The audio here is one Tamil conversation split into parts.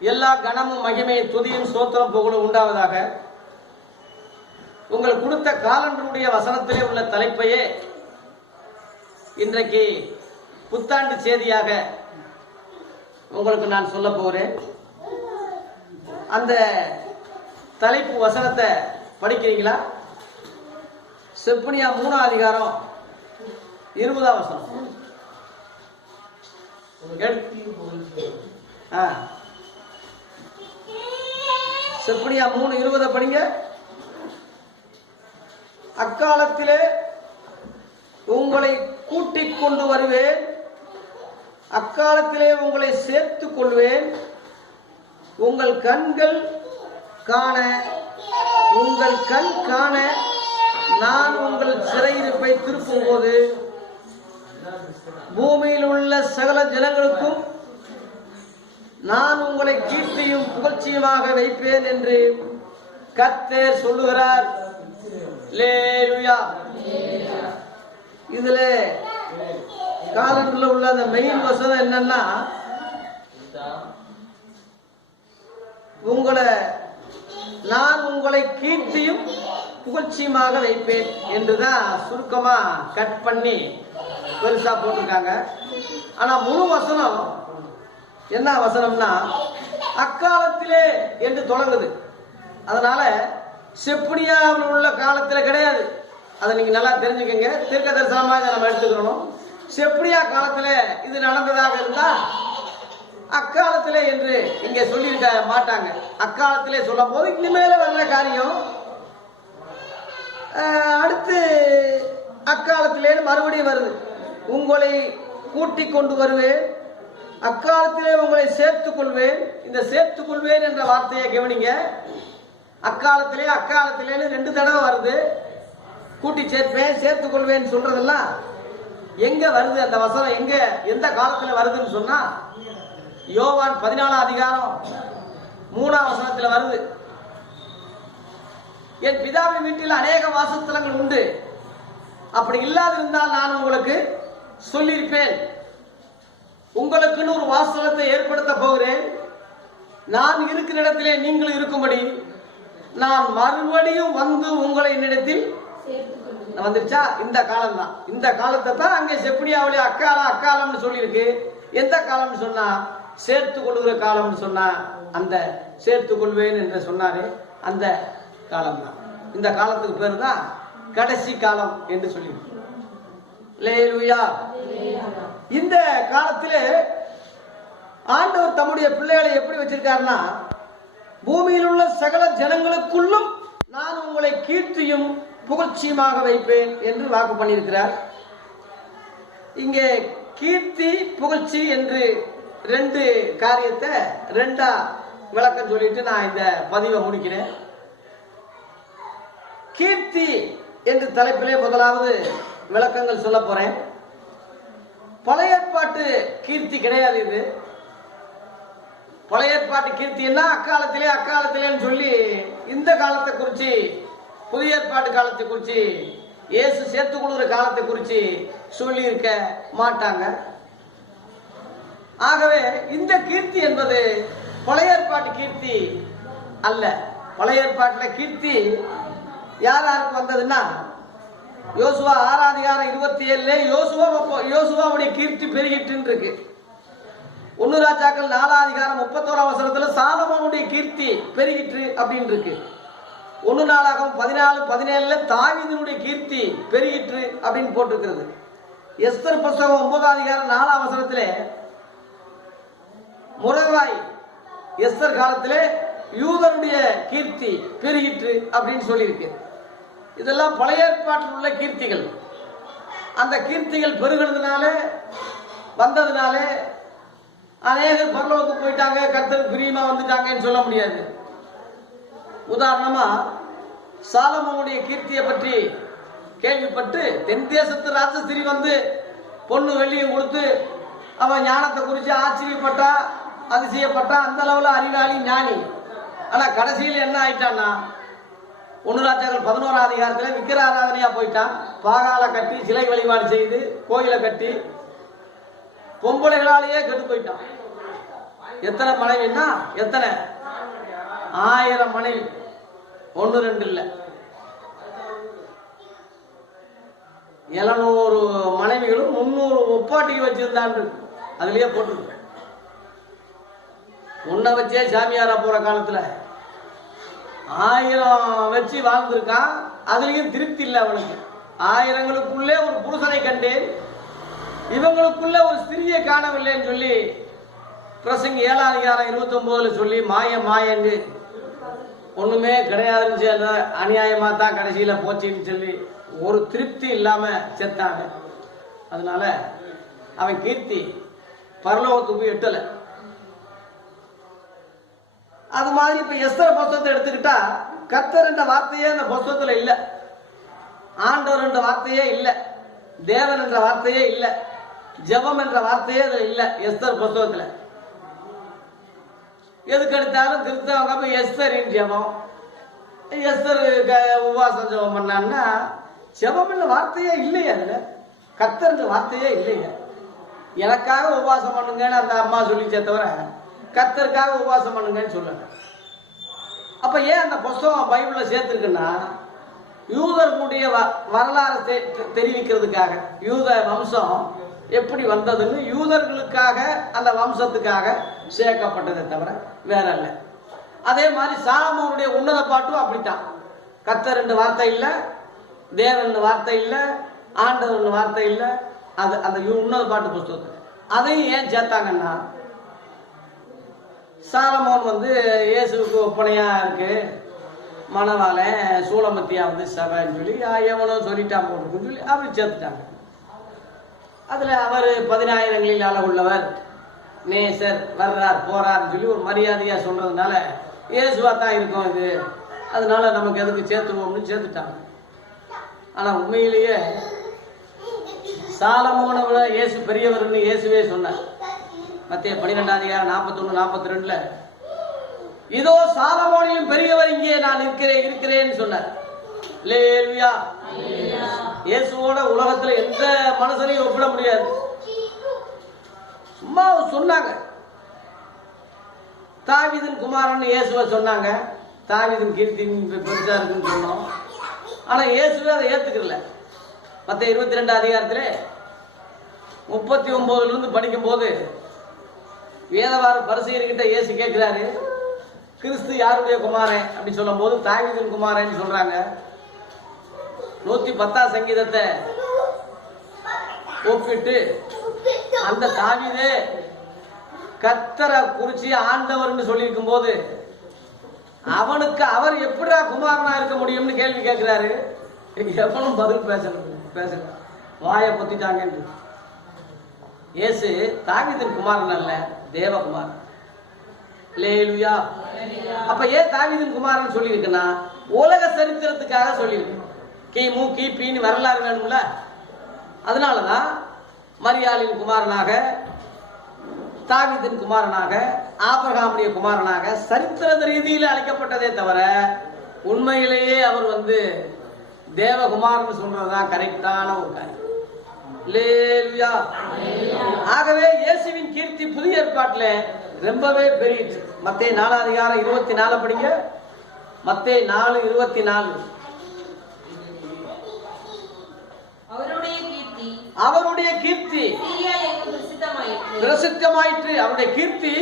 எல்லா கனமும் மகிமை துதியும் சோத்திரம் புகழும் உண்டாவதாக. உங்கள் கொடுத்த காலண்டருடைய வசனத்திலே உள்ள தலைப்பையே இன்றைக்கு புத்தாண்டு செய்தியாக உங்களுக்கு நான் சொல்ல போகிறேன். அந்த தலைப்பு வசனத்தை படிக்கிறீங்களா? செப்பனியா 3ஆம் அதிகாரம் 20ஆம் வசனம். செப்பனியா 3:20 படிங்க. அக்காலத்திலே உங்களை கூட்டிக் கொண்டு வருவேன், அக்காலத்திலே உங்களை சேர்த்துக் கொள்வேன். உங்கள் கண் காண நான் உங்கள் சிறையிருப்பை திருப்பும் போது பூமியில் உள்ள சகல ஜனங்களுக்கும் நான் உங்களை கீர்த்தியும் புகழ்ச்சியுமாக வைப்பேன் என்று கர்த்தர் சொல்லுகிறார். அல்லேலூயா. இதுல காலண்டர்ல உள்ள அந்த மெயின் வசனம் என்னன்னா, நான் உங்களை கீர்த்தியும் புகழ்ச்சியுமாக வைப்பேன் என்றுதான் சுருக்கமா கட் பண்ணி பெருசா போட்டிருக்காங்க. ஆனா முழு வசனம் என்ன வசனம்னா, அக்காலத்திலே என்று தொடங்குது. அதனால செப்பனியாவில் உள்ள காலத்துல கிடையாது. அதை நீங்க நல்லா தெரிஞ்சுக்கங்க. தீர்க்க தரிசனமாக நம்ம எடுத்துக்கணும். செப்பனியா காலத்துல இது நடந்ததாக இருந்தா அக்காலத்திலே என்று இங்க சொல்லியிருக்க மாட்டாங்க. அக்காலத்திலே சொல்லும் போது இனிமேல வர்ற காரியம் அடுத்து அக்காலத்திலே மறுபடியும் வருது. உங்களை கூட்டிக் கொண்டு வருவேன், அக்காலத்திலே உங்களை சேர்த்துக் கொள்வேன். இந்த சேர்த்துக் கொள்வேன் என்ற வார்த்தையை கவனிங்க. அக்காலத்திலே 2 தடவை வருது. கூட்டி சேர்ப்பேன், சேர்த்துக் கொள்வேன் சொல்றதெல்லாம் எங்க வருது? அந்த வசனம் எங்க எந்த காலத்துல வருதுன்னு சொன்னா, யோவான் 14ஆம் அதிகாரம் 3ஆம் வசனத்துல வருது. என் பிதாவின் வீட்டில் அநேக வாசஸ்தலங்கள் உண்டு, அப்படி இல்லாதிருந்தால் நான் உங்களுக்கு சொல்லியிருப்பேன். உங்களுக்குன்னு ஒரு வாசஸ்தலத்தை ஏற்படுத்த போகிறேன். நான் இருக்கிற இடத்திலே நீங்கள் இருக்கும்படி நான் மறுபடியும் வந்து உங்களை என்னிடத்தில் வந்துருச்சா? இந்த காலம் தான். இந்த காலத்தை தான் அங்கே செப்பனியாவிலே அக்காலம்னு சொல்லியிருக்கு. எந்த காலம்னு சொன்னா, சேர்த்து கொள்கிற காலம்னு சொன்னா, அந்த சேர்த்துக் கொள்வேன் என்று சொன்னாரு அந்த காலம் தான். இந்த காலத்துக்கு பேர் தான் கடைசி காலம் என்று சொல்லியிருக்கு. அல்லேலூயா. இந்த காலத்திலே ஆண்டவர் தம்முடைய பிள்ளைகளை எப்படி வச்சிருக்காருன்னா, பூமியில் உள்ள சகல ஜனங்களுக்குள்ளும் நான் உங்களை கீர்த்தியும் புகழ்ச்சியுமாக வைப்பேன் என்று வாக்கு பண்ணியிருக்கிறார். இங்கே கீர்த்தி புகழ்ச்சி என்று 2 காரியத்தை 2ஆ விளக்கம் சொல்லிட்டு நான் இந்த பதிவை முடிக்கிறேன். கீர்த்தி என்று தலைப்பிலே முதலாவது விளக்கங்கள் சொல்ல போறேன். பழைய ஏற்பாட்டு கீர்த்தி கிடையாது. இது பழைய ஏற்பாட்டு கீர்த்தின்னா அக்காலத்திலேன்னு சொல்லி இந்த காலத்தை குறிச்சு, புதிய ஏற்பாட்டு காலத்தை குறிச்சு, இயேசு சேர்த்துக் கொள்கிற காலத்தை குறிச்சு சொல்லி இருக்க மாட்டாங்க. ஆகவே இந்த கீர்த்தி என்பது பழைய ஏற்பாட்டு கீர்த்தி அல்ல. பழைய ஏற்பாட்டுல கீர்த்தி யாருக்கு வந்ததுன்னா, யோசுவா 6ஆம் அதிகாரம் 27 யோசுவாவுடைய கீர்த்தி பெருகிட்டு இருக்கு. 1 ராஜாக்கள் 4ஆம் அதிகாரம் 31ஆம் வசனத்துல சாலமோனுடைய கீர்த்தி பெருகிட்டு அப்படின்னு இருக்கு. 1 நாளாகவும் 14:17 தாவீதினுடைய கீர்த்தி பெருகிட்டு அப்படின்னு போட்டிருக்கிறது. எஸ்தர் புஸ்தகம் 9ஆம் அதிகாரம் 4ஆம் வசனத்திலே முரகாய் எஸ்தர் காலத்திலே யூதருடைய கீர்த்தி பெருகிட்டு அப்படின்னு சொல்லியிருக்கு. இதெல்லாம் பழைய ஏற்பாட்டில் உள்ள கீர்த்திகள். அந்த கீர்த்திகள் பெருகிறதுனால வந்ததுனால அநேகர் பரலோகத்துக்கு போயிட்டாங்க, கர்த்தருக்கு பிரியமா வந்துட்டாங்கன்னு சொல்ல முடியாது. உதாரணமா சாலமோனுடைய கீர்த்தியை பற்றி கேள்விப்பட்டு தென் தேசத்து ராஜஸ்திரி வந்து பொண்ணு வெள்ளியும் கொடுத்து அவன் ஞானத்தை குறித்து ஆச்சரியப்பட்டா, அதிசயப்பட்டா. அந்த அளவுல அறிவாளி ஞானி. ஆனா கடைசியில் என்ன ஆயிட்டான்னா, 1 ராஜாக்கள் 11ஆம் அதிகாரத்துல விக்கிர ஆராதனையா போயிட்டான். பாகால கட்டி சிலை வழிபாடு செய்து கோயிலை கட்டி பொம்பளைகளாலேயே கெட்டு போயிட்டான். எத்தனை மனைவின்னா எத்தனை? 1000 மனைவி, 1 2 இல்ல. 700 மனைவிகளும் 300 ஒப்பாட்டிக்கு வச்சிருந்தான்னு அதுலயே போட்டு. உன்னை வச்சே சாமியாரா போற காலத்துல 1000 வச்சு வாழ்ந்திருக்கான். அதுலயும் திருப்தி இல்லை அவனுக்கு. 1000ங்களுக்குள்ளே ஒரு புருஷனை கண்டேன், இவங்களுக்குள்ள ஒரு ஸ்திரியை காணவில்லைன்னு சொல்லி பிரசங்க 7ஆம் அதிகாரம் 29 சொல்லி மாயன்னு ஒண்ணுமே கிடையாதுன்னு அநியாயமா தான் கடைசியில போச்சுன்னு சொல்லி ஒரு திருப்தி இல்லாம செத்தாங்க. அதனால அவன் கீர்த்தி பரலோகத்துக்கு எட்டல. அது மாதிரி இப்ப எஸ்தர் புஸ்தகத்தை எடுத்துக்கிட்டா கர்த்தர் என்ற வார்த்தையே அந்த புஸ்தகத்துல இல்ல, ஆண்டவர் என்ற வார்த்தையே இல்ல, தேவன் என்ற வார்த்தையே இல்ல, ஜெபம் என்ற வார்த்தையே அதுல இல்ல எஸ்தர் புஸ்தகத்துல. எதுக்கு எடுத்தாலும் திருத்தவங்க எஸ்தரின் ஜெபம், எஸ்தர் உபவாசம் ஜெபம் பண்ணான்னா ஜெபம் என்ற வார்த்தையே இல்லையா அதுல, கர்த்தர் என்ற வார்த்தையே இல்லையா. எனக்காக உபவாசம் பண்ணுங்கன்னு அந்த அம்மா சொல்லிச்சே தவிர கர்த்தருக்காக உபவாசம் பண்ணுங்கன்னு சொல்லல. அப்ப ஏன் அந்த புஸ்தகம் பைபிள்ல சேர்த்திருக்குன்னா யூதர்களுடைய வரலாறு தெரிவிக்கிறதுக்காக, யூத வம்சம் எப்படி வந்ததுன்னு யூதர்களுக்காக அந்த வம்சத்துக்காக சேர்க்கப்பட்டதை தவிர வேற இல்ல. அதே மாதிரி சாலமோனுடைய உன்னத பாட்டும் அப்படித்தான். கர்த்தர் என்ற வார்த்தை இல்ல, தேவன் வார்த்தை இல்ல, ஆண்டவர் வார்த்தை இல்ல. அது அந்த உன்னத பாட்டு புஸ்தகத்துல அதையும் ஏன் சேர்த்தாங்கன்னா சாலமோன் இயேசுவுக்கு ஒப்பனையா இருக்கு, மணவாளன் சூளமத்தியா சபைன்னு சொல்லி எவனோ சொல்லிட்டான் போட்டுக்குன்னு சொல்லி அப்படி சேர்த்துட்டாங்க. அதுல அவர் 10,000ங்களில் அளவுள்ளவர், நேசர், வர்றார் போறாருன்னு சொல்லி ஒரு மரியாதையா சொல்றதுனால இயேசுவா தான் இருக்கும் இது, அதனால நமக்கு எதுக்கு சேர்த்துருவோம்னு சேர்த்துட்டாங்க. ஆனா உண்மையிலேயே சாலமோனை விட இயேசு பெரியவர்னு இயேசுவே சொன்னார். மத்திய 12ஆம் அதிகாரம் 41 42 இதோ சாலமோனிலும் பெரியவர் இங்கே நான் இருக்கிறேன்னு சொன்னார். அல்லேலூயா. இயேசுவோட உலகத்துல எந்த மனுஷனையும் ஒப்பிட முடியாது. சும்மா சொன்னாங்க. தாவீதின் குமாரன் இயேசுவை சொன்னாங்க, தாவீதின் கீர்த்தி பெருசா இருக்குன்னு சொன்னோம். ஆனா இயேசுவே அதை ஏத்துக்கல. மத்திய 22ஆம் அதிகாரத்துல 39 படிக்கும் போது வேதவார பரிசேயர்கிட்ட இயேசு கேட்கிறாரு, கிறிஸ்து யாருடைய குமாரன் அப்படி சொல்லும் போது தாவீதின் குமாரன் சொல்றாங்க. 110ஆம் சங்கீதத்தை ஒப்பிட்டு அந்த தாவீதே கர்த்தரை குறிச்சி ஆண்டவர்னு சொல்லி இருக்கும் போது அவனுக்கு அவர் எப்படிடா குமாரனா இருக்க முடியும்னு கேள்வி கேட்கிறாரு. எவனும் பதில் பேசல, வாயை பொத்திட்டாங்க. இயேசு தாவீதின் குமாரன் அல்ல, தேவகுமாரன். அல்லேலூயா. அப்ப ஏன் தாவீதின் குமாரன் சொல்லி இருக்குன்னா உலக சரித்திரத்துக்காக சொல்லியிருக்கு. கிமு கிபின்னு வரலாறு வேணும்ல, அதனாலதான் மரியாளின் குமாரனாக, தாவீதின் குமாரனாக, ஆபிரகாமுடைய குமாரனாக சரித்திர ரீதியில் அழைக்கப்பட்டதே தவிர உண்மையிலேயே அவர் தேவகுமாரன் சொல்றதுதான் கரெக்டான ஒரு காரியம். அல்லேலூயா. ஆகவே இயேசுவின் கீர்த்தி புதிய ஏற்பாட்டில் ரொம்பவே பெரிய. மத்தேயு 4ஆம் அதிகாரம் 24 படிங்க. மத்தேயு 4:24 அவருடைய கீர்த்தி பிரசித்தமாயிற்று. அவருடைய கீர்த்தி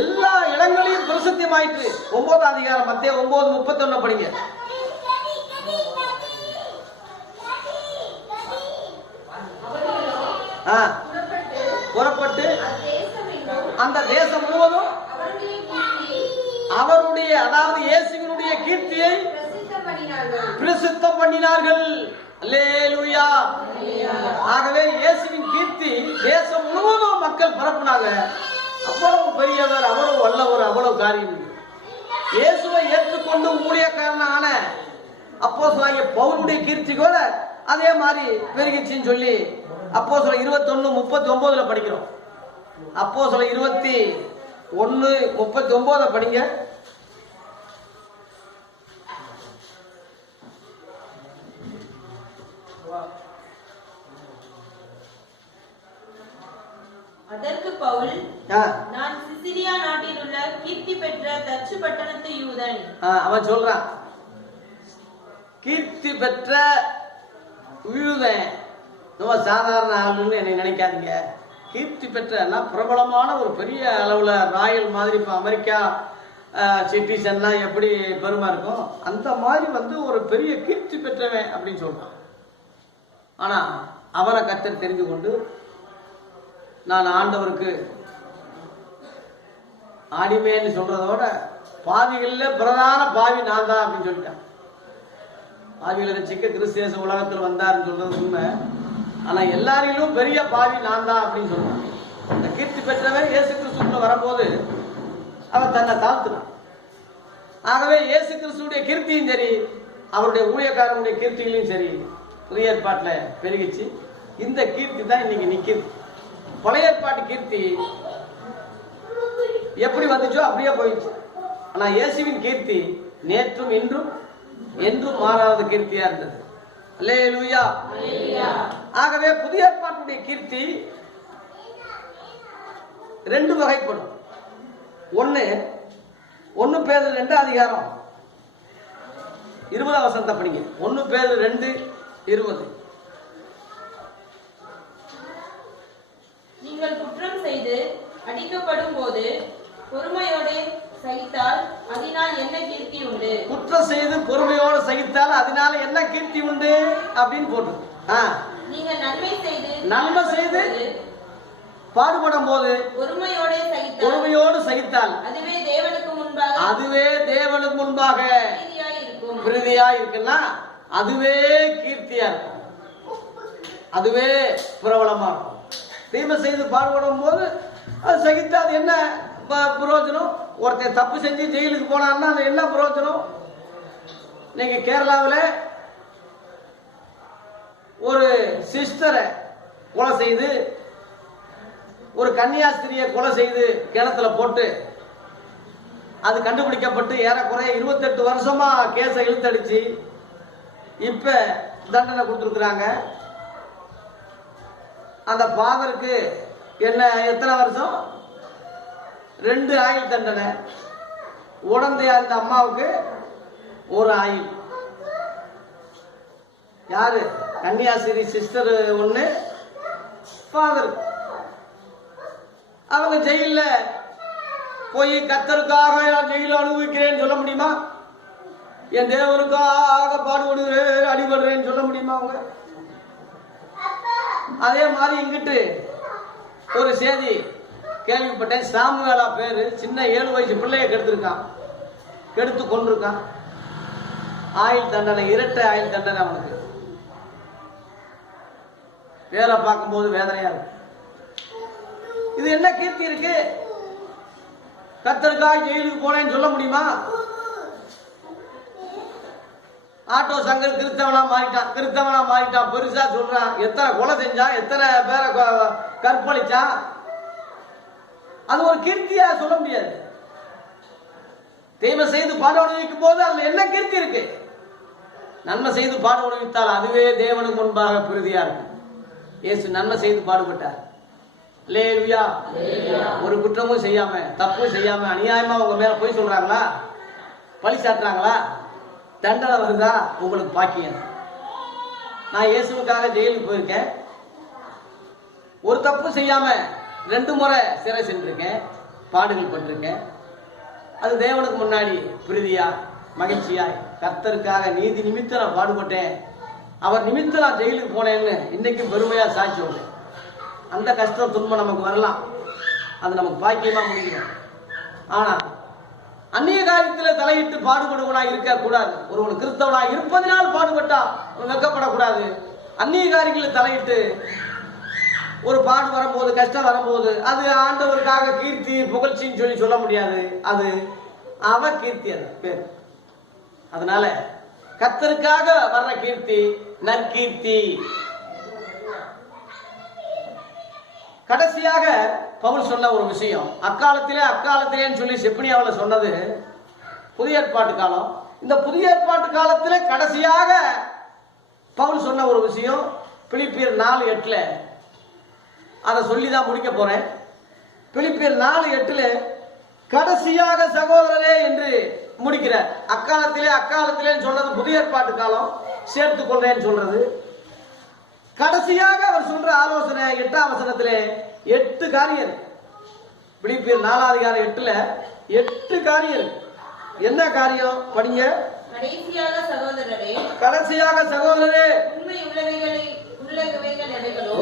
எல்லா இடங்களிலும் பிரசித்தமாயிற்று. 9ஆம் அதிகாரம் மத்தேயு 9:31 படிங்க. புறப்பட்டு அந்த தேசம் முழுவதும் அவருடைய, அதாவது இயேசுவினுடைய கீர்த்தியை பிரசித்தம் பண்ணினார்கள். அல்லேலூயா. ஆகவே இயேசுவின் கீர்த்தி தேசம் முழுவதும் மக்கள் பரப்புனாங்க. அவ்வளவு பெரியவர், அவ்வளவு வல்லவர், அவ்வளவு காரியம். இயேசுவை ஏற்றுக்கொண்டு ஊழியக்காரனான அப்போஸ்தலனாகிய பவுலுடைய கீர்த்தி கூட அதே மாதிரி பெருகிச்சின்னு சொல்லி அப்போஸ்தலர் 21:39 படிக்கிறோம். அப்போஸ்தலர் 21:39 படிங்க. அதற்கு பவுல், நான் சிசிலியாவில் பெற்ற தச்சு பட்டணத்து யூதன். அவன் சொல்றான், கீர்த்தி பெற்ற யூதன். ரொம்ப சாதாரண ஆளுன்னு என்னை நினைக்காதீங்க. கீர்த்தி பெற்றனா பிரபலமான ஒரு பெரிய அளவுல ராயல் மாதிரி. இப்போ அமெரிக்கா சிட்டிசன்லாம் எப்படி பெருமை இருக்கும், அந்த மாதிரி ஒரு பெரிய கீர்த்தி பெற்றவன் அப்படின்னு சொல்றான். ஆனா அவரை கர்த்தர் தெரிந்து கொண்டு, நான் ஆண்டவருக்கு அடிமைன்னு சொல்றதோட பாவிகள்ல பிரதான பாவி நான் தான் அப்படின்னு சொல்லிட்டான். பாவிகளை ரசிக்க கிறிஸ்து உலகத்தில் வந்தாருன்னு சொல்றது உண்மை. ஆனா எல்லாரிலும் பெரிய பாவி நான் தான் அப்படின்னு சொல்றான். இந்த கீர்த்தி பெற்றவன் இயேசு கிறிஸ்துக்குள்ள வரும்போது அவன் தன்னை தாழ்த்தினான். ஆகவே இயேசு கிறிஸ்துடைய கீர்த்தியும் சரி, அவருடைய ஊழியக்காரனுடைய கீர்த்திகளையும் சரி புதிய ஏற்பாட்டில் பெருகிச்சு. இந்த கீர்த்தி தான் இன்னைக்கு நிக்குது. பழைய ஏற்பாட்டு கீர்த்தி எப்படி வந்துச்சோ அப்படியே போயிடுச்சு. ஆனா இயேசுவின் கீர்த்தி நேற்றும் இன்றும் என்றும் மாறாத கீர்த்தியா இருந்தது. அல்லேலூயா. ஆகவே புதிய ஏற்பாட்டுடைய கீர்த்தி ரெண்டு வகைப்படும். ஒன்னு பேதுரு 2 20 வசனத்தை படிங்க. 1 பேதுரு 2:20. நீங்கள் குற்றம் செய்து அடிக்கப்படும் போது பொறுமையோடு சகித்தால் அதனால் என்ன கீர்த்தி உண்டு? குற்றம் செய்து பொறுமையோடு சகித்தால் அதனால என்ன கீர்த்தி உண்டு அப்படின்னு போட்டு. நீங்கள் நன்மை செய்து பாடுபடும் போது பொறுமையோடு சகித்தால் அதுவே தேவனுக்கு முன்பாக பிரீதியா இருக்குன்னா அதுவே கீர்த்தியா இருக்கும், அதுவே பிரபலமா இருக்கும். தீமை செய்து பாடுபடும் போது அது சகித்து அது என்ன பிரயோஜனம்? ஒருத்தர் தப்பு செஞ்சு ஜெயிலுக்கு போனான்னா அது என்ன பிரயோஜனம்? நீங்க கேரளாவில் ஒரு சிஸ்டரை கொலை செய்து, ஒரு கன்னியாஸ்திரியை கொலை செய்து கிணத்துல போட்டு அது கண்டுபிடிக்கப்பட்டு ஏறக்குறைய 28 வருஷமா கேஸை இழுத்தடிச்சு இப்ப தண்டனை கொடுத்துருக்குறாங்க. அந்த ஃபாதருக்கு என்ன எத்தனை வருஷம்? 2 ஆயுள் தண்டனை. உடந்தையா அந்த அம்மாவுக்கு 1 ஆயுள். யாரு? கன்னியாஸ்திரி சிஸ்டர் 1, ஃபாதர். அவங்க ஜெயில போய் கர்த்தருக்காக நான் ஜெயில அனுபவிக்கிறேன்னு சொல்ல முடியுமா? என் தேவனுக்காக பாடுபடுகிறேன் அடிபடுறேன்னு சொல்ல முடியுமா அவங்க? அதே மாதிரி இங்கிட்டு ஒரு செய்தி கேள்விப்பட்டேன். சாமுவேலா பேரு, சின்ன 7 வயசு பிள்ளைய கெடுத்து கொண்டிருக்கான். ஆயுள் தண்டனை, இரட்டை ஆயுள் தண்டனை அவனுக்கு. வேலை பார்க்கும்போது வேதனையா இருக்கு. இது என்ன கீர்த்தி இருக்கு? கர்த்தருக்காக ஜெயிலுக்கு போனேன்னு சொல்ல முடியுமா? ஆட்டோ சங்கர் கிறிஸ்தவனா மாறிட்டான், பெருசா சொல்றான். எத்தனை கொலை செஞ்சான், எத்தனை பேரை கற்பழிச்சான், அது ஒரு கீர்த்தியா சொல்ல முடியாது. தீமை செய்து பாடு அனுபவிக்கும் போது அதுல என்ன கீர்த்தி இருக்கு? நன்மை செய்து பாடு அனுபவித்தால் அதுவே தேவனுக்கு முன்பாக பிரீதியா இருக்கும். இயேசு நன்மை செய்து பாடுபட்டார். அல்லேலூயா. ஒரு குற்றமும் செய்யாம, தப்பும் செய்யாம, அநியாயமா உங்க மேல போய் சொல்றாங்களா, பழி சாட்டுறாங்களா, தண்டனை வருதா, உங்களுக்கு பாக்கியம். நான் இயேசுவுக்காக ஜெயிலுக்கு போயிருக்கேன். ஒரு தப்பு செய்யாம 2 முறை சிறை சென்றிருக்கேன், பாடுகள் பட்டிருக்கேன். அது தேவனுக்கு முன்னாடி பிரீதியா மகிழ்ச்சியாய் கர்த்தருக்காக நீதி நிமித்தம் நான் பாடுபட்டேன், அவர் நிமித்தம் நான் ஜெயிலுக்கு போனேன்னு இன்னைக்கும் பெருமையா சாட்சி உண்டு. அந்த கஷ்டம் துன்பம் நமக்கு வரலாம், அது நமக்கு பாக்கியமா முடியும். ஆனா அந்நிய காரியத்தில் தலையிட்டு பாடுபடுவனா இருக்க கூடாது. ஒருவன் கிறிஸ்தவனா இருப்பதனால் பாடுபட்டா வெக்கப்படக்கூடாது. அந்நிய காரியங்களில் தலையிட்டு ஒரு பாடு வரும்போது, கஷ்டம் வரும்போது அது ஆண்டவருக்காக கீர்த்தி புகழ்ச்சின்னு சொல்ல முடியாது. அது அவ கீர்த்தி, அது பேர். அதனால கர்த்தருக்காக வர்ற கீர்த்தி நற்கீர்த்தி. கடைசியாக பவுல் சொன்ன ஒரு விஷயம், அக்காலத்திலேன்னு சொல்லி செப்பனியாவில் சொன்னது புதிய ஏற்பாட்டு காலம். இந்த புதிய ஏற்பாட்டு காலத்திலே கடைசியாக பவுல் சொன்ன ஒரு விஷயம் பிலிப்பியர் 4:8. அதை சொல்லிதான் முடிக்க போறேன். பிலிப்பியர் 4:8 கடைசியாக சகோதரரே என்று முடிக்கிறார். அக்காலத்திலே சொன்னது புதிய ஏற்பாட்டு காலம், சேர்த்துக் கொள்றேன்னு சொல்றது. கடைசியாக அவர் சொல்ற ஆலோசனை 8ஆம் வசனத்திலே 8 காரியம். பிலிப்பியர் 4ஆம் அதிகாரம் 8ல 8 காரியம். என்ன காரியம் படிங்க. கடைசியாக சகோதரரே,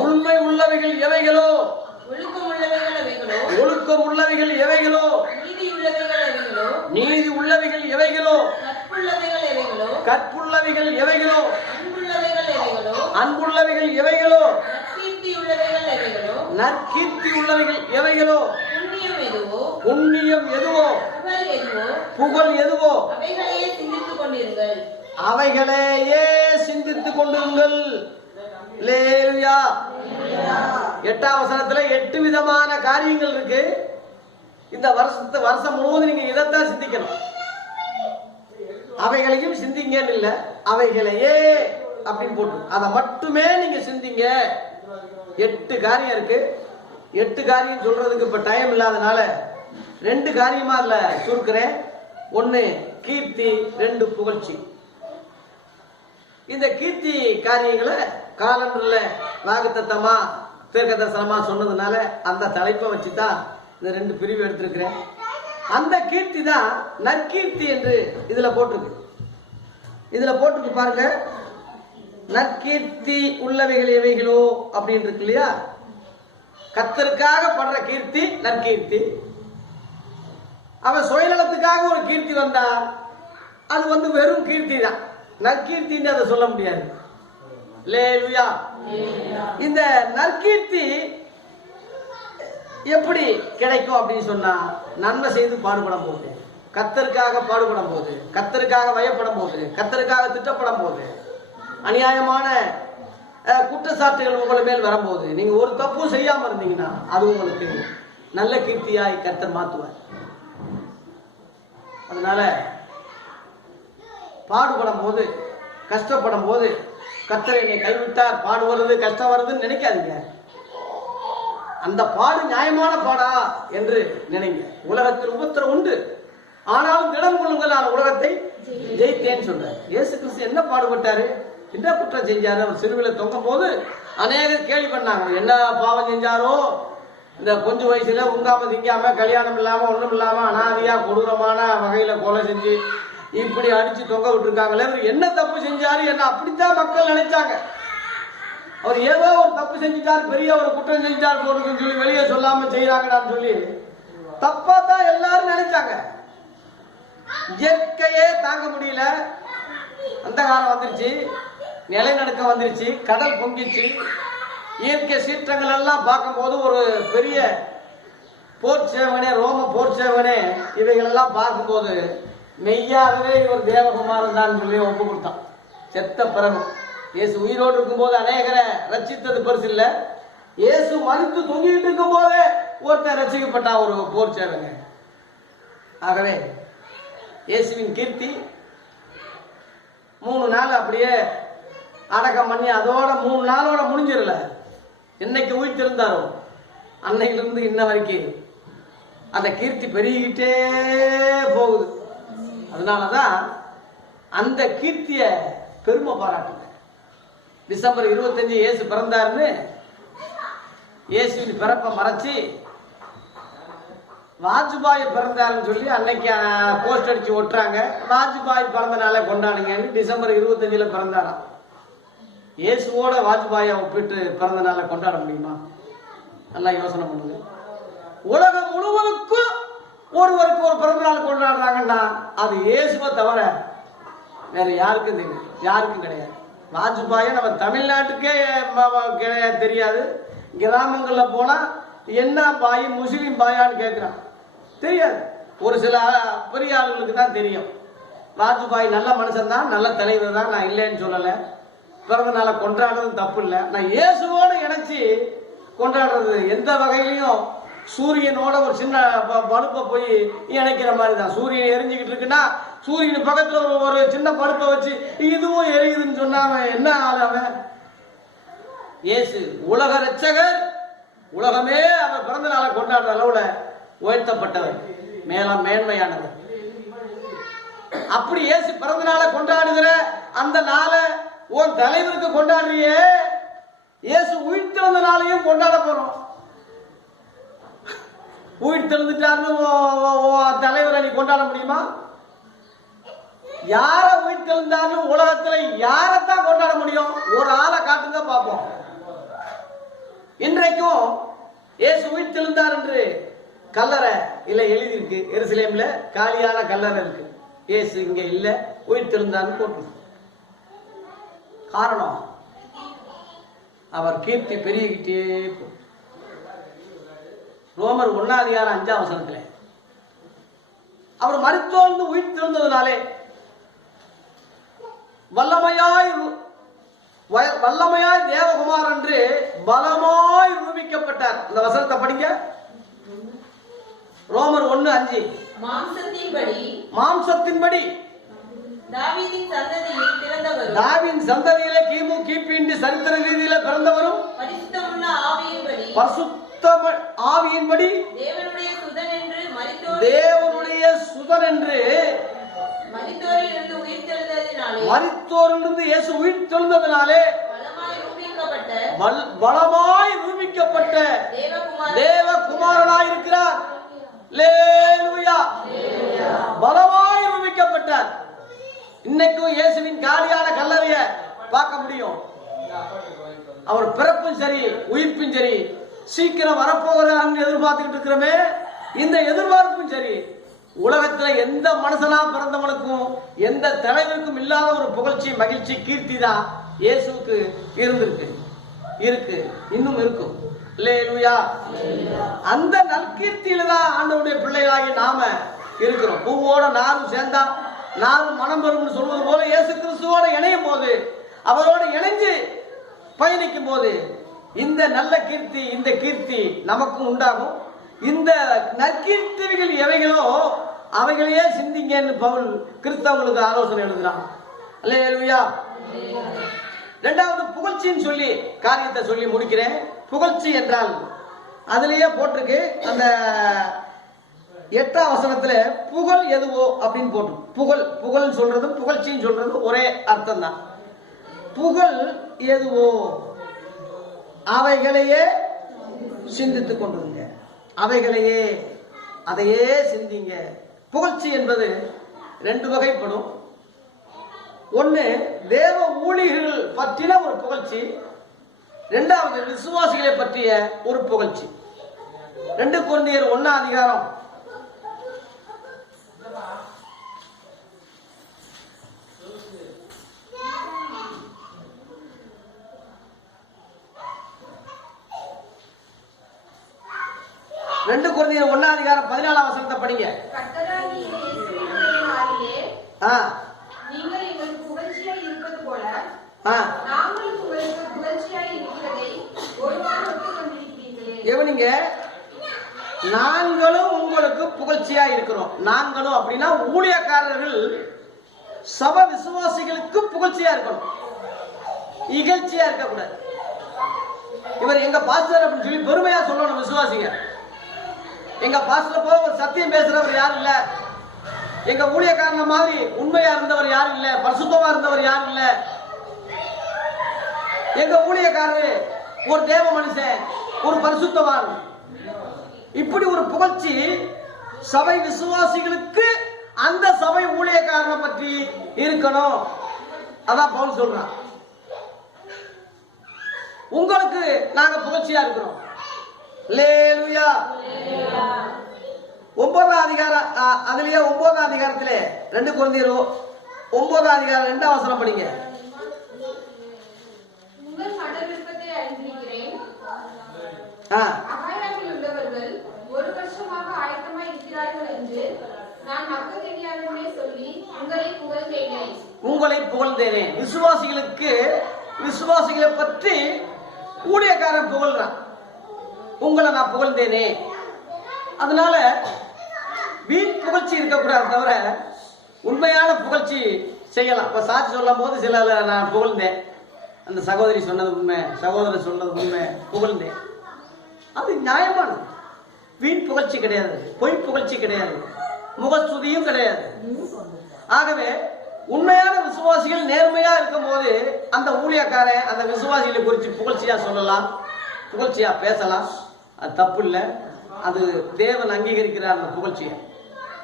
உண்மை உள்ளவைகள் எவைகளோ, ஒழுக்கம் உள்ளவைகள் எவைகளோ, நீதி உள்ளவைகள் எவைகளோ, கற்புள்ளவைகள் எவைகளோ, அன்புள்ளவைகள் எவைகளோ, நற்கீர்த்தி உள்ளவைகள் எவைகளோ, புண்ணியம் எதுவோ, புகழ் எதுவோ, அவைகளையே சிந்தித்துக் கொண்டிருங்கள். அல்லேலூயா. 8ஆம் வசனத்துல 8 விதமான காரியங்கள் இருக்கு. இந்த வருஷம் முழுவதும் நீங்க இதைத்தான் சிந்திக்கணும். அவைகளையும் சிந்திங்கன்னு இல்ல, அவைகளையே அப்படின்னு போட்டு அதை மட்டுமே நீங்க சிந்திங்க. 8 காரியம் இருக்கு. 8 காரியம் சொல்றதுக்கு இப்ப டைம் இல்லாதனால 2 காரியமா அதுல சுருக்கிறேன். 1 கீர்த்தி, 2 புகழ்ச்சி. இந்த கீர்த்தி காரியங்களை காலண்டர்ல வாக்குத்தத்தமா தீர்க்க தரிசனமா சொன்னதுனால அந்த தலைப்பை வச்சுதான் இந்த 2 பிரிவு எடுத்திருக்கிறேன். அந்த கீர்த்தி தான் நற்கீர்த்தி என்று இதுல போட்டிருக்கு பாருங்க. நற்கீர்த்தி உள்ளவைகள் எவைகளோ அப்படின்னு இருக்கு இல்லையா. கர்த்தருக்காக படுற கீர்த்தி நற்கீர்த்தி. அவன் சுயநலத்துக்காக ஒரு கீர்த்தி வந்தா அது வெறும் கீர்த்தி தான், நற்கீர்த்தின்னு அதை சொல்ல முடியாது. அல்லேலூயா. இந்த நற்கீர்த்தி எப்படி கிடைக்கும் அப்படின்னு சொன்னா, நன்மை செய்து பாடுபடும் போது, கர்த்தருக்காக பாடுபடும் போது, கர்த்தருக்காக வயப்படும் போது, கர்த்தருக்காக திட்டப்படும் போது, அநியாயமான குற்றச்சாட்டுகள் உங்கள் மேல் வரும்போது, நீங்க ஒரு தப்பும் செய்யாம இருந்தீங்கன்னா அது உங்களுக்கு நல்ல கீர்த்தியாய் கர்த்தர் மாத்துவார். அதனால பாடுபடும் போது, கஷ்டப்படும் போது, கர்த்தர் என்னை கைவிட்டார், பாடு வருது, கஷ்டம் வருதுன்னு நினைக்காதீங்க. அந்த பாடு நியாயமான பாடா என்று நினைங்க. உலகத்தில் உபத்திரம் உண்டு, ஆனாலும் திடம் கொள்ளுங்கள், நான் உலகத்தை ஜெயித்தேன்னு சொல்றார். இயேசு கிறிஸ்து என்ன பாடுபட்டாரு, என்ன குற்றம் செஞ்சாரு? அவர் சிலுவையில தொங்கும் போது அநேகர் கேள்வி பண்ணாங்க, என்ன பாவம் செஞ்சாரோ, இந்த கொஞ்சம் வயசுல உங்காம திங்காம கல்யாணம் இல்லாம ஒண்ணும் இல்லாம அனாதியா கொடூரமான வகையில கொலை செஞ்சு இப்படி அடிச்சு தொங்க விட்டுருக்காங்களே, இவர் என்ன தப்பு செஞ்சாரு, என்ன அப்படித்தான் மக்கள் நினைச்சாங்க. அவர் ஏதோ ஒரு தப்பு செஞ்சுட்டாரு, பெரிய ஒரு குற்றம் செஞ்சுட்டாரு போட்டுன்னு சொல்லி வெளியே சொல்லாம செய்யறாங்கன்னு சொல்லி தப்பா தான் எல்லாரும் நினைச்சாங்க. இயற்கையே தாங்க முடியல, அந்த காலம் வந்துருச்சு, நிலநடுக்கம் வந்துருச்சு, கடல் பொங்கிச்சு, இயற்கை சீற்றங்கள் எல்லாம் பார்க்கும் போது ஒரு பெரிய போர் சேவனே, ரோம போர் சேவனே, இவைகள் எல்லாம் பார்க்கும்போது மெய்யாகவே இவர் தேவகுமாரன் தான் சொல்லி ஒப்பு கொடுத்தான். செத்த பிறகு இயேசு உயிரோடு இருக்கும் போது அநேகரை ரட்சித்தது பெருசு இல்ல, இயேசு மறித்து தொங்கிட்டு இருக்கும் போதே ஒருத்தர் ரட்சிக்கப்பட்டா ஒரு போர் சேவங்க. ஆகவே இயேசுவின் கீர்த்தி 3 நாள் அப்படியே அடக்கம் பண்ணி அதோட 3 நாளோட முடிஞ்சிடல. என்னைக்கு உயிர்த்திருந்தாரோ அன்னையிலிருந்து இன்ன வரைக்கும் அந்த கீர்த்தி பெருகிக்கிட்டே போகுது. அதனாலதான் அந்த கீர்த்திய பெருமை பாராட்டுங்க. டிசம்பர் 25 இயேசு பிறந்தாருன்னு இயேசுவின் பிறப்பை மறைச்சு வாஜ்பாய் பிறந்தாருன்னு சொல்லி அன்னைக்கு போஸ்ட் அடிச்சு ஒட்டுறாங்க. வாஜ்பாய் பிறந்த நாளை கொண்டாடுங்கன்னு டிசம்பர் 25 பிறந்தாராம். இயேசுவோட வாஜ்பாயை ஒப்பிட்டு பிறந்த நாளை கொண்டாட முடியுமா? நல்லா யோசனை பண்ணுங்க. உலகம் முழுவதுக்கும் ஒருவருக்கு ஒரு பிறந்த நாள் கொண்டாடுறாங்கன்னா அது இயேசுவை தவிர வேற யாருக்கும் தெரியும், யாருக்கும் கிடையாது. வாஜ்பாயை நம்ம தமிழ்நாட்டுக்கே தெரியாது. கிராமங்கள்ல போனா என்ன பாய், முஸ்லீம் பாயான்னு கேட்கிறான், தெரியாது. ஒரு சில பெரிய ஆளுங்களுக்கு தான் தெரியும். வாஜ்பாய் நல்ல மனுஷன் தான், நல்ல தலைவர் தான், நான் இல்லைன்னு சொல்லல. பிறந்த நாளை கொண்டாடுறது தப்பு இல்லை. நான் இயேசுவோடு இணைச்சி கொண்டாடுறது எந்த வகையிலையும் சூரியனோட ஒரு சின்ன பழுப்பை போய் இணைக்கிற மாதிரி தான். சூரியன் எரிஞ்சுக்கிட்டு இருக்குன்னா சூரியன் பக்கத்துல ஒரு சின்ன பழுப்பை வச்சு இதுவும் எரியுதுன்னு சொன்னாம என்ன ஆளு அவன்? இயேசு உலக ரட்சகர், உலகமே அவர் பிறந்த நாளை கொண்டாடுற அளவுல உயர்த்தப்பட்டவர். மேன்மையானது. அப்படி இயேசு பிறந்த நாளை கொண்டாடுகிற அந்த நாளை உன் தலைவருக்கு கொண்டாடுறியே, இயேசு உயிர்த்தெழுந்த நாளையும் கொண்டாட போறோம். உயிர்த்தெழுந்துட்டாருன்னு தலைவரை நீ கொண்டாட முடியுமா? யார உயிர்த்தெழுந்தான்னு உலகத்துல யாரத்தான் கொண்டாட முடியும்? ஒரு ஆளை காட்டுங்க பார்ப்போம். இன்றைக்கும் இயேசு உயிர்த்தெழுந்தார் என்று கல்லறை இல்ல எழுதியிருக்கு. எருசலேம்ல காலியான கல்லறை இருக்கு. இயேசு இங்க இல்ல, உயிர்த்தெழுந்தார்னு போட்டு. காரணம், அவர் கீர்த்தி பெருகிக்கிட்டே போ. ரோமர் 1:5 அவர் மரித்தோர்ந்து உயிர்த்தெழுந்ததுனாலே வல்லமையாய் தேவகுமார் என்று பலமாய் நிரூபிக்கப்பட்டார். அந்த வசனத்தை படிங்க. ரோமர் 1:5. மாம்சத்தின்படி தாவீதின் சந்ததியிலே கிமு கிபி சரித்திர ரீதியில பிறந்தவரும் பரிசுத்த ஆவியின்படி தேவனுடைய சுதன் என்று மரித்தோரிலிருந்து இயேசு உயிர்த்தெழுந்ததினாலே பலமாய் நிரூபிக்கப்பட்ட தேவகுமாரனாய் இருக்கிறார். அல்லேலூயா. பலமாய் நிரூபிக்கப்பட்டார். இன்னைக்கும் இயேசுவின் காலியான கல்லறைய பார்க்க முடியும். அவர் பிறப்பும் சரி, உயிர்ப்பும் சரி, சீக்கிரம் வரப்போகிறான்னு எதிர்பார்த்துக்கிட்டு இருக்கிறோமே, இந்த எதிர்பார்ப்பும் சரி, உலகத்துல எந்த மனுஷனா பிறந்தவனுக்கும் எந்த தலைவருக்கும் இல்லாத ஒரு புகழ்ச்சி, மகிழ்ச்சி, கீர்த்தி தான் இயேசுவுக்கு இருக்கு, இன்னும் இருக்கும். அல்லேலூயா. அந்த நற்கீர்த்தியில தான் ஆண்டவருடைய பிள்ளைகளாகி நாம இருக்கிறோம். பூவோட நாரும் சேர்ந்தா நாரும் மனம் பெறும் சொல்வது போல இயேசு கிறிஸ்துவோட இணையும் போது, அவரோட இணைஞ்சு பயணிக்கும் போது இந்த நல்ல கீர்த்தி, இந்த கீர்த்தி நமக்கும் உண்டாகும். இந்த நற்கீர்த்திகள் எவைகளோ அவைகளையே சிந்திங்கன்னு பவுல் கிறிஸ்தவங்களுக்கு ஆலோசனை எழுதுறான். அல்லேலூயா. இரண்டாவது புகழ்ச்சின்னு சொல்லி காரியத்தை சொல்லி முடிக்கிறேன். புகழ்ச்சி என்றால் அதுலயே போட்டிருக்கு. அந்த 8ஆம் வசனத்துல புகழ் எதுவோ அப்படின்னு போட்டு, புகழ் சொல்றதும் புகழ்ச்சின்னு சொல்றதும் ஒரே அர்த்தம் தான். புகழ் எதுவோ அவைகளையே சிந்தித்துக் கொண்டிருங்க, அதையே சிந்திங்க. புகழ்ச்சி என்பது 2 வகைப்படும். ஒன்னு தேவ ஊழியர்கள் பற்றின ஒரு புகழ்ச்சி, 2வது விசுவாசிகளை பற்றிய ஒரு புகழ்ச்சி. 2 கொரிந்தியர் 1:00 2 கொரிந்தியர் 1:14 வசனத்தை படிங்க. நீங்கள் எங்களுக்கு புகழ்ச்சியாய் இருப்பது போல நாங்கள் உங்களுக்கு புகழ்ச்சியாய் இருக்கிறதை ஒருவர் ஒத்துக்கொண்டிருக்கிறீர்களே. எவனிங்க? நாங்களும் உங்களுக்கு புகழ்ச்சியா இருக்கிறோம். நாங்களும் அப்படின்னா ஊழியக்காரர்கள் சப விசுவாசிகளுக்கு புகழ்ச்சியா இருக்கணும், இகழ்ச்சியா இருக்கக்கூடாது. இவர் எங்க பாஸ்டர் அப்படின்னு சொல்லி பெருமையா சொல்லணும். விசுவாசிங்க, எங்க பாஸ்டர் போல ஒரு சத்தியம் பேசுறவர் யாரும் இல்ல, எங்க ஊழியக்காரன மாதிரி உண்மையா இருந்தவர் யாரும் இல்ல, பரிசுத்தமா இருந்தவர் யாரும் இல்ல, எங்க ஊழியக்காரரு ஒரு தேவ மனுஷன், ஒரு பரிசுத்தவான். இப்படி ஒரு புகழ்ச்சி சபை விசுவாசிகளுக்கு அந்த சபை ஊழியக்காரனை பற்றி இருக்கணும். அதான் பவுல் சொல்றான். உங்களுக்கு நாங்க புகழ்ச்சியா இருக்கிறோம். அல்லேலூயா. 9ஆம் அதிகாரம், அதுலயே 9ஆம் அதிகாரத்திலே 2 கொரிந்தியர் 9ஆம் அதிகாரம் 2ஆம் வசனம் படிங்க. உங்கள் மன விருப்பத்தை அறிந்திருக்கிறேன். அகாயாவில் உள்ளவர்கள் 1 வருஷமாக ஆயத்தமாய் இருக்கிறார்கள் என்று நான் மக்கெனியாவிலே சொல்லி உங்களை புகழ்ந்தேனே. விசுவாசிகளை பற்றி ஊழியக்காரன் புகழ்றான். உங்களை நான் புகழ்ந்தேனே. அதனால வீண் புகழ்ச்சி இருக்கக்கூடாது, தவிர உண்மையான புகழ்ச்சி செய்யலாம். இப்ப சாட்சி சொல்லும் போது சில நான் புகழ்ந்தேன், அந்த சகோதரி சொன்னது உண்மை, சகோதரர் சொன்னது உண்மை, புகழ்ந்தேன். அது நியாயமானது. வீண் புகழ்ச்சி கிடையாது, பொய் புகழ்ச்சி கிடையாது. முகஸ்துதியும் கிடையாது. ஆகவே உண்மையான விசுவாசிகள் நேர்மையா இருக்கும் போது அந்த ஊழியக்காரன் அந்த விசுவாசிகளை குறித்து புகழ்ச்சியா சொல்லலாம், புகழ்ச்சியா பேசலாம். அது தப்பு இல்லை, அது தேவன் அங்கீகரிக்கிறார் அந்த புகழ்ச்சியை.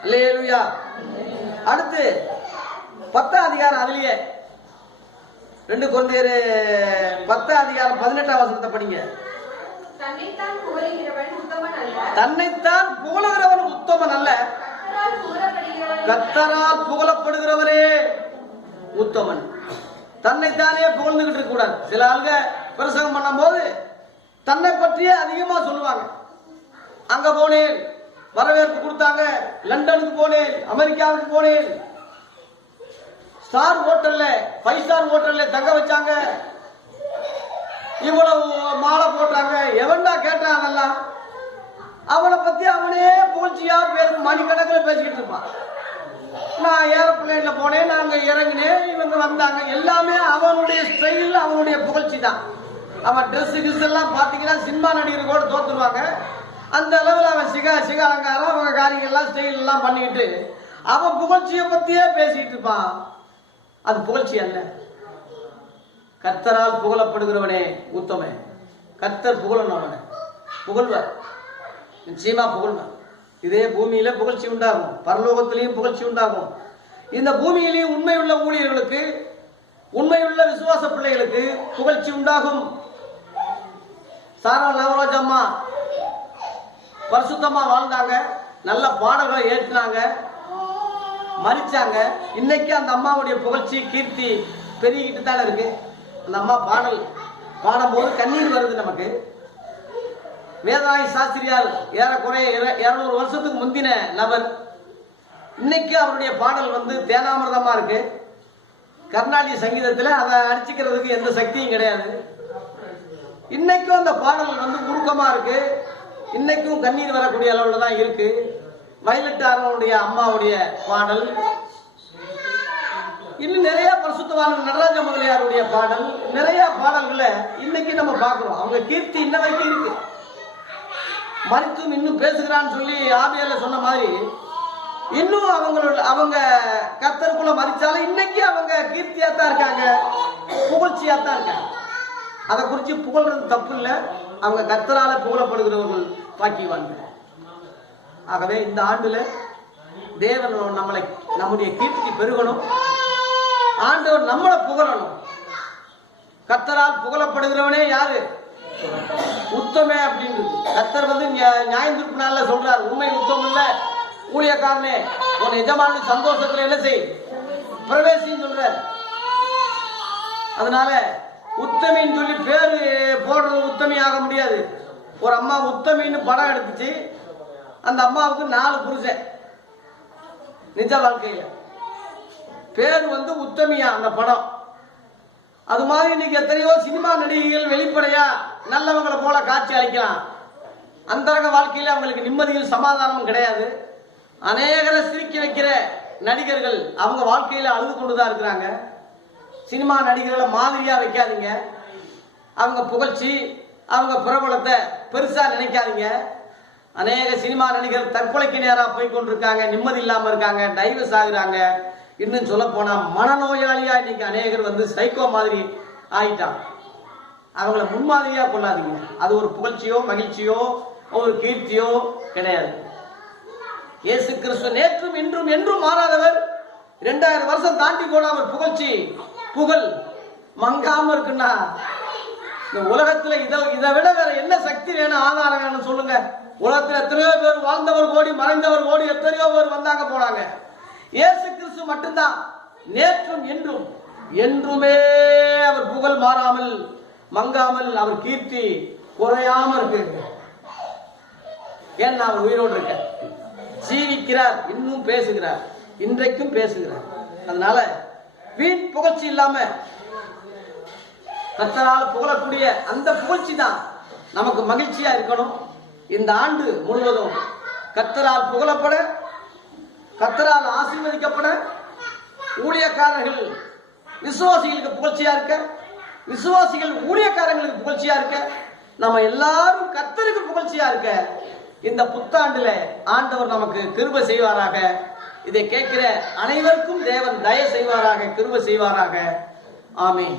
அல்லேலூயா. அடுத்து 10ஆம் அதிகாரம், அதுலயே 2 கொரிந்தியர் 10ஆம் அதிகாரம் 18ஆம் வசனத்தை படிங்க. தன்னைத்தான் புகழுகிறவன் உத்தமன் அல்ல, தன்னைத்தான் புகழுகிறவன் உத்தமன் அல்ல, கர்த்தரால் புகழப்படுகிறவரே உத்தமன். தன்னைத்தானே புகழ்ந்துகிட்டு இருக்க கூடாது. சில ஆளுங்க பிரசங்கம் பண்ணும் போது தன்னை பற்றியே அதிகமா சொல்லுவாங்க. அங்க போனேன், வரவேற்பு கொடுத்தாங்க, லண்டனுக்கு போனேன், அமெரிக்காவுக்கு போனேன், ஸ்டார் ஹோட்டல்ல 5 ஸ்டார் ஹோட்டல்ல தங்க வச்சாங்க, இவ்வளவு மாலை போட்டாங்க. எவன்டா கேட்டான்? அதெல்லாம் அவனை பத்தி அவனே புகழ்ச்சியா மணிக்கணக்கில் பேசிக்கிட்டு இருப்பான். நான் ஏரோப்ளேன்ல போனேன், நாங்க இறங்கினேன், இவங்க வந்தாங்க. எல்லாமே அவனுடைய ஸ்டைல், அவனுடைய புகழ்ச்சி தான். அவன் ட்ரெஸ் கிஸ் எல்லாம் பாத்தீங்கன்னா சினிமா நடிகர் கூட தோத்துருவாங்க. அந்த அளவில் அவன் சிக அலங்காரம், அவங்க காரியங்கள் எல்லாம் ஸ்டைல் எல்லாம் பண்ணிக்கிட்டு அவன் புகழ்ச்சியை பத்தியே பேசிட்டு இருப்பான். அது புகழ்ச்சி அல்ல. கர்த்தரால் புகழப்படுகிறவனே உத்தமே. கர்த்தர் புகழணும், அவனை புகழ்வார், நிச்சயமா புகழ்வார். இதே பூமியில புகழ்ச்சி உண்டாகும், பரலோகத்திலையும் புகழ்ச்சி உண்டாகும். இந்த பூமியிலையும் உண்மையுள்ள ஊழியர்களுக்கு, உண்மையுள்ள விசுவாச பிள்ளைகளுக்கு புகழ்ச்சி உண்டாகும். சாரா நவரோஜ் அம்மா பரிசுத்தமா வாழ்ந்தாங்க, நல்ல பாடல்களை ஏற்றினாங்க, மறிச்சாங்க. இன்னைக்கு அந்த அம்மாவுடைய புகழ்ச்சி கீர்த்தி பெருகிட்டு தானே இருக்கு. அந்த அம்மா பாடல் பாடும்போது கண்ணீர் வருது நமக்கு. வேதாய் சாஸ்திரியால் ஏறக்குறைய 200 வருஷத்துக்கு முந்தின நபர். இன்னைக்கு அவருடைய பாடல் தேனாமிரதமா இருக்கு. கர்நாடக சங்கீதத்தில் அதை அடிச்சுக்கிறதுக்கு எந்த சக்தியும் கிடையாது. இன்னைக்கும் அந்த பாடல் உருக்கமா இருக்கு. இன்னைக்கும் கண்ணீர் வரக்கூடிய அளவுல தான் இருக்கு. வயலட் ஆரனுடைய அம்மாவுடைய பாடல், இன்னும் நிறைய பரிசுத்தவான் நடராஜ முதலியாருடைய பாடல், நிறைய பாடல்களை இன்னைக்கு நம்ம பார்க்கிறோம். அவங்க கீர்த்தி இன்ன வரைக்கும் இருக்கு. மறித்தும் இன்னும் பேசுகிறான்னு சொல்லி ஆபியால சொன்ன மாதிரி இன்னும் அவங்க கர்த்தருக்குள்ள மறிச்சாலும் இன்னைக்கு அவங்க கீர்த்தியா தான் இருக்காங்க, புகழ்ச்சியா தான் இருக்காங்க. அதை குறித்து புகழ்றது தப்பு இல்லை. அவங்க கர்த்தரால புகழப்படுகிறவர்கள் பாக்கியவான்கள். ஆகவே இந்த ஆண்டுல தேவன் நம்முடைய கீர்த்தி பெருகணும், ஆண்டவர் நம்மளை புகழணும். கர்த்தரால் புகழப்படுகிறவனே யாரு? உத்தமே அப்படின்றது. கர்த்தர் நியாயந்திருப்பு நாள்ல சொல்றார், உண்மை உத்தம் இல்ல ஊழியக்காரனே, உன் எஜமான சந்தோஷத்துல என்ன செய், பிரவேசின்னு சொல்றார். அதனால உத்தமின்னு சொல்லி பேரு போடுறது உத்தமி ஆக முடியாது. ஒரு அம்மா உத்தமின்னு படம் எடுத்துச்சு. அந்த அம்மாவுக்கு 4 புருஷன் நிஜ வாழ்க்கையில. பேர் உத்தமியா அந்த படம். அது மாதிரி இன்னைக்கு எத்தனையோ சினிமா நடிகைகள் வெளிப்படையா நல்லவங்களை போல காட்சி அளிக்கலாம். அந்தரங்க வாழ்க்கையில அவங்களுக்கு நிம்மதியும் சமாதானமும் கிடையாது. அநேகரை சிரிக்க வைக்கிற நடிகர்கள் அவங்க வாழ்க்கையில அழுது கொண்டுதான் இருக்கிறாங்க. சினிமா நடிகர்களை மாதிரியா வைக்காதீங்க. அவங்க புகழ்ச்சி, அவங்க பிரபலத்தை பெருசா நினைக்காதீங்க. அநேக சினிமா நடிகர் தற்கொலைக்கு நேரா போய் கொண்டிருக்காங்க, நிம்மதி இல்லாம இருக்காங்க, டைவர்ஸ் ஆகுறாங்க. இன்னும் சொல்ல போனா மனநோயாளியா இன்னைக்கு அநேகர் சைக்கோ மாதிரி ஆயிட்டாங்க. அவங்கள முன்மாதிரியா கொள்ளாதீங்க. அது ஒரு புகழ்ச்சியோ மகிழ்ச்சியோ ஒரு கீர்த்தியோ கிடையாது. இயேசு கிறிஸ்து நேற்றும் இன்றும் என்றும் மாறாதவர். 2000 வருஷம் தாண்டி கூட அவர் புகழ் மங்காம இருக்குன்னா இந்த உலகத்துல இதை விட வேற என்ன சக்தி வேணும், ஆதாரம் வேணும் சொல்லுங்க. உலகத்துல எத்தனையோ பேர் வாழ்ந்தவர் கோடி, மறைந்தவர் கோடி, எத்தனையோ பேர் வந்தாங்க போனாங்க. இயேசு கிறிஸ்து மட்டும்தான் நேற்றும் இன்றும் என்றுமே அவர் புகழ் மாறாமல் மங்காமல், அவர் கீர்த்தி குறையாம இருக்கு. ஏன்னா அவர் உயிரோடு இருக்க, ஜீவிக்கிறார், இன்னும் பேசுகிறார், இன்றைக்கும் பேசுகிறார். அதனால வீண் புகழ்ச்சி இல்லாம கர்த்தரால் புகழக்கூடிய அந்த புகழ்ச்சி தான் நமக்கு மகிழ்ச்சியா இருக்கணும். இந்த ஆண்டு முழுவதும் கர்த்தரால் புகழப்பட, கர்த்தரால் ஆசீர்வதிக்கப்பட, ஊழியக்காரர்கள் விசுவாசிகளுக்கு புகழ்ச்சியா இருக்க, விசுவாசிகள் ஊழியக்காரங்களுக்கு புகழ்ச்சியா இருக்க, நம்ம எல்லாரும் கர்த்தருக்கு புகழ்ச்சியா இருக்க இந்த புத்தாண்டுல ஆண்டவர் நமக்கு கிருபை செய்வாராக. இதை கேட்கிற அனைவருக்கும் தேவன் தயவு செய்வாராக, கிருபை செய்வாராக. ஆமென்.